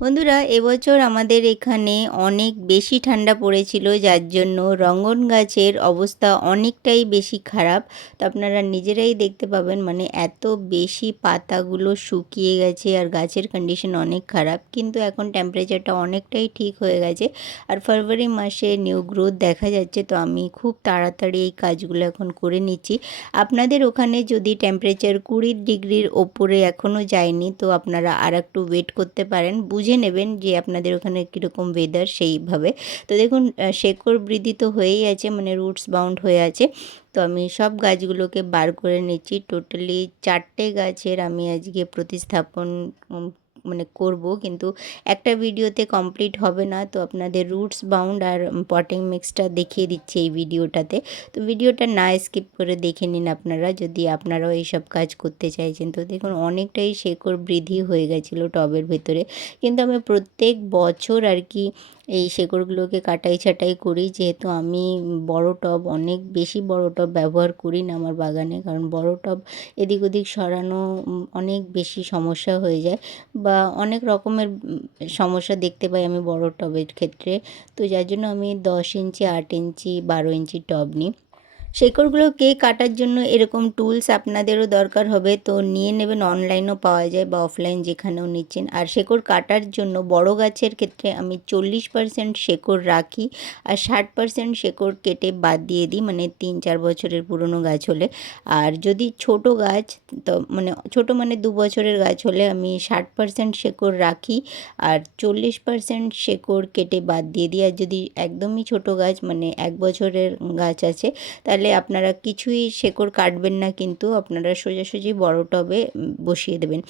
বন্ধুরা, এবছর আমাদের এখানে অনেক বেশি ঠান্ডা পড়েছিল, যার জন্য রঙ্গন গাছের অবস্থা অনেকটাই বেশি খারাপ। তো আপনারা নিজেরাই দেখতে পাবেন মানে এত বেশি পাতাগুলো শুকিয়ে গেছে আর গাছের কন্ডিশন অনেক খারাপ, কিন্তু এখন টেম্পারেচারটা অনেকটাই ঠিক হয়ে গেছে। আর ফেব্রুয়ারি মাসে নিউ গ্রোথ দেখা যাচ্ছে, তো আমি খুব তাড়াতাড়ি এই কাজগুলো এখন করে নিচ্ছি। আপনাদের ওখানে যদি টেম্পারেচার কুড়ি ডিগ্রির ওপরে এখনও যায়নি, তো আপনারা আর একটু ওয়েট করতে পারেন, বুঝে নেবেন যে আপনাদের ওখানে কীরকম ওয়েদার সেইভাবে। তো দেখুন শেকড় বৃদ্ধি তো হয়েই আছে মানে রুটস বাউন্ড হয়ে আছে। তো আমি সব গাছগুলোকে বার করে নিচ্ছি। টোটালি চারটে গাছের আমি আজকে প্রতিস্থাপন মানে করব, কিন্তু একটা ভিডিওতে কমপ্লিট হবে না। তো আপনাদের রুটস বাউন্ড আর পটিং মিক্সটা দেখিয়ে দিচ্ছি এই ভিডিওটাতে। তো ভিডিওটা না স্কিপ করে দেখে নিন আপনারা, যদি আপনারাও এইসব কাজ করতে চাইছেন। তো দেখুন, অনেকটাই শেকড় বৃদ্ধি হয়ে গেছিল টবের ভেতরে। কিন্তু আমি প্রত্যেক বছর আর কি এই শেকড়গুলোকে কাটাই ছাটাই করি। যেহেতু আমি বড় টব, অনেক বেশি বড় টব ব্যবহার করি না আমার বাগানে। কারণ বড় টব এদিক ওদিক সরানো অনেক বেশি সমস্যা হয়ে যায়। বা অনেক রকমের সমস্যা দেখতে পাই আমি বড় টবের ক্ষেত্রে। তো যার জন্য আমি দশ ইঞ্চি, আট ইঞ্চি, বারো ইঞ্চি টব নিই। শেকড়গুলোকে কাটার জন্য এরকম টুলস আপনাদেরও দরকার হবে? তো নিয়ে নেবেন অনলাইনও পাওয়া যায় বা অফলাইন যেখানেও নিচ্ছেন। আর শেকড় কাটার জন্য বড় গাছের ক্ষেত্রে আমি চল্লিশ পার্সেন্ট শেকড় রাখি আর ষাট পার্সেন্ট শেকড় কেটে বাদ দিয়ে দিই মানে তিন চার বছরের পুরনো গাছ হলে। আর যদি ছোট গাছ, তো মানে ছোট মানে দু বছরের গাছ হলে আমি ষাট পার্সেন্ট শেকড় রাখি আর চল্লিশ পার্সেন্ট শেকড় কেটে বাদ দিয়ে দিই। আর যদি একদমই ছোট গাছ মানে এক বছরের গাছ আছে, তাহলে তাহলে আপনারা কিছুই শেকড় কাটবেন না, কিন্তু আপনারা সোজাসুজি বড় টবে বসিয়ে দেবেন।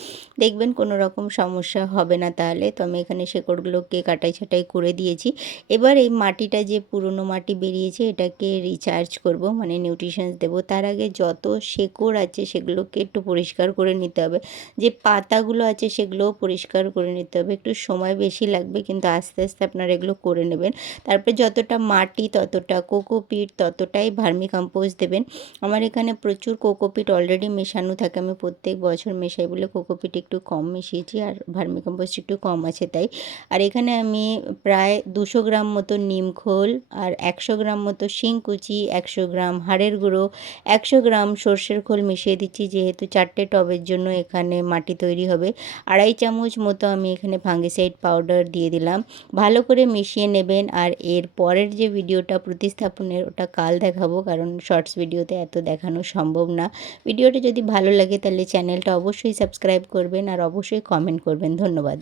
দেখবেন কোনো রকম সমস্যা হবে না তাহলে। তো আমি এখানে শেকড়গুলোকে কাটাই ছাটাই করে দিয়েছি। এবার এই মাটিটা যে পুরনো মাটি বেরিয়েছে, এটাকে রিচার্জ করব মানে নিউট্রিশনস দেব। তার আগে যত শেকড় আছে, সেগুলোকে একটু পরিষ্কার করে নিতে হবে। যে পাতাগুলো আছে, সেগুলোও পরিষ্কার করে নিতে হবে। একটু সময় বেশি লাগবে, কিন্তু আস্তে আস্তে আপনারা এগুলো করে নেবেন। তারপরে যতটা মাটি, ততটা কোকোপিট, ততটাই ভার্মি কম্পোজ দেবেন। আমার এখানে প্রচুর কোকোপিট অলরেডি মেশানো থাকে। আমি প্রত্যেক বছর মেশাই বলে কোকোপিট একটু কম মিশিয়েছি আর ভার্মি কম্পোস্ট একটু কম আছে তাই। আর এখানে আমি প্রায় দুশো গ্রাম মতো নিমখোল আর একশো গ্রাম মতো শিংকুচি একশো গ্রাম হাড়ের গুঁড়ো, একশো গ্রাম সর্ষের খোল মিশিয়ে দিচ্ছি যেহেতু চারটে টবের জন্য এখানে মাটি তৈরি হবে। আড়াই চামচ মতো আমি এখানে ফাঙ্গিসাইড পাউডার দিয়ে দিলাম। ভালো করে মিশিয়ে নেবেন আর এর পরের যে ভিডিওটা প্রতিস্থাপনের ওটা কাল দেখাবো কারণ শর্টস ভিডিওতে এত দেখানো সম্ভব না। ভিডিওটা যদি ভালো লাগে তাহলে চ্যানেলটা অবশ্যই সাবস্ক্রাইব করবেন আর অবশ্যই কমেন্ট করবেন। ধন্যবাদ।